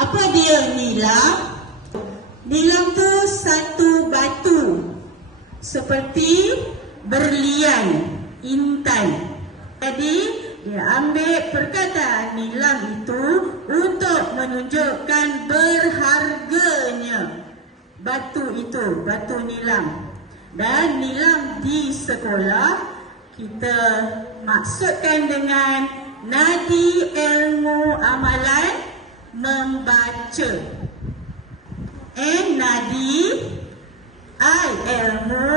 Apa dia nilam? Nilam tu satu batu seperti berlian, intan. Jadi dia ambil perkataan nilam itu untuk menunjukkan berharganya batu itu, batu nilam. Dan nilam di sekolah kita maksudkan dengan nadi ilmu amalan membaca. Nadi, I ilmu,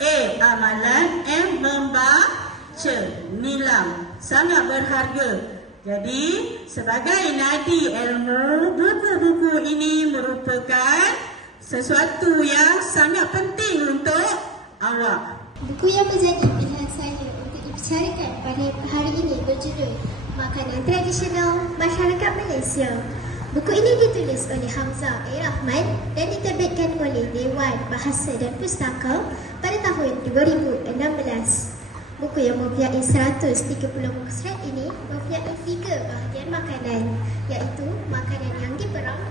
A amalan, M membaca. Nilam sangat berharga. Jadi sebagai nadi ilmu, buku-buku ini merupakan sesuatu yang sangat penting untuk awak. Buku yang menjadi pilihan saya untuk dibicarakan pada hari ini berjudul Makanan Tradisional Masyarakat Malaysia. Buku ini ditulis oleh Hamzah A. Rahman dan diterbitkan oleh Dewan Bahasa dan Pustaka pada tahun 2016. Buku yang mempunyai 130 muka surat ini mempunyai 3 bahagian makanan, iaitu makanan yang diperang,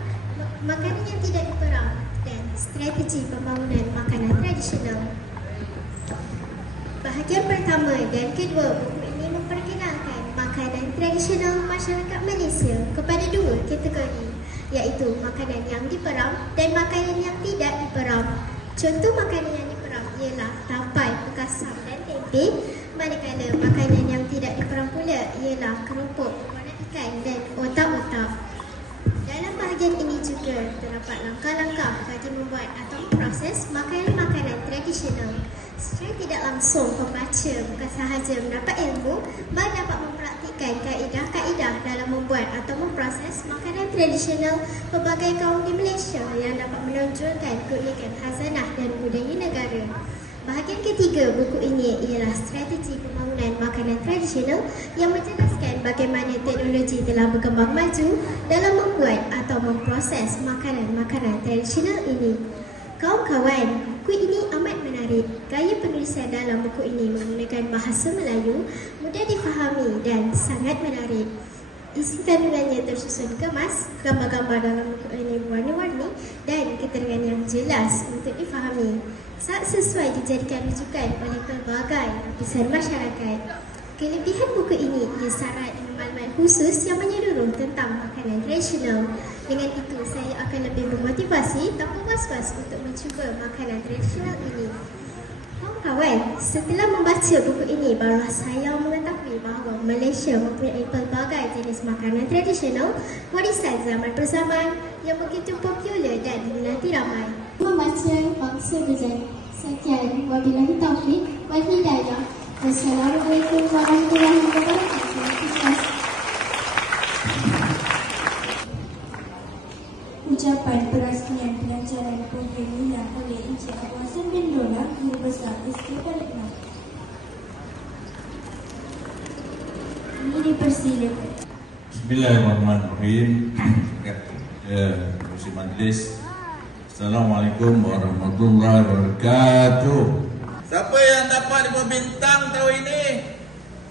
makanan yang tidak diperang dan strategi pembangunan makanan tradisional. Bahagian pertama dan kedua buku ini memperkenalkan makanan tradisional masyarakat Malaysia kepada 2 kategori, iaitu makanan yang diperang dan makanan yang tidak diperang. Contoh makanan yang diperang ialah tapai, bekasam dan tempe, manakala makanan yang tidak diperang pula ialah kerupuk, warna ikan dan otak-otak. Dalam bahagian ini juga terdapat langkah-langkah bagi membuat atau memproses makanan-makanan tradisional. Secara tidak langsung, pembaca bukan sahaja mendapat ilmu, bahkan dapat mempraktikkan kaedah-kaedah dalam membuat atau memproses makanan tradisional pelbagai kaum di Malaysia yang dapat menonjolkan keunikan khazanah dan budaya negara. Bahagian ketiga buku ini ialah strategi pembangunan makanan tradisional yang menjelaskan bagaimana teknologi telah berkembang maju dalam membuat atau memproses makanan-makanan tradisional ini. Kawan-kawan, buku ini amat menarik. Gaya penulisan dalam buku ini menggunakan bahasa Melayu, mudah difahami dan sangat menarik. Isi kandungannya tersusun kemas, gambar-gambar dalam buku ini berwarna-warni dan keterangan yang jelas untuk difahami. Sangat sesuai dijadikan rujukan oleh pelbagai lapisan masyarakat. Kelebihan buku ini ia syarat dengan maklumat khusus yang menyeluruh tentang makanan tradisional. Dengan itu, saya akan lebih memotivasi tanpa was-was untuk mencuba makanan tradisional ini. Kawan-kawan, setelah membaca buku ini, barulah saya mengetahui bahawa Malaysia mempunyai pelbagai jenis makanan tradisional warisan zaman berzaman yang begitu popular dan diminati ramai. Membaca bangsa berjaya. Sekian, wabillahi taufiq wal hidayah. Wassalamualaikum warahmatullahi wabarakatuh. Ucapan perasmian pelancaran program nilam oleh Encik Abu Hassan bin Dollah, Guru Besar SK Baliklah. Ini dipersilakan. Bismillahirrahmanirrahim. Kursi majlis. Assalamualaikum warahmatullahi wabarakatuh. Siapa yang dapat 5 bintang tahun ini,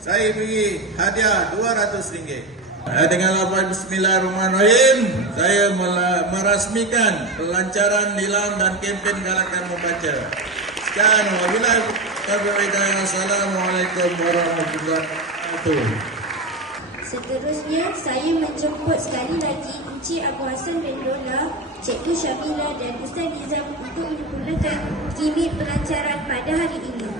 saya beri hadiah RM200. Dengan lafaz Bismillahirrahmanirrahim, saya merasmikan pelancaran nilam dan kempen galakan membaca. Sekian, wabillahi taufiq. Assalamualaikum warahmatullahi wabarakatuh. Seterusnya, saya menjemput sekali lagi Encik Abu Hassan bin Dollah, Cikgu Syamila dan Ustaz Nizam untuk menggunakan gimmick pelancaran pada hari ini.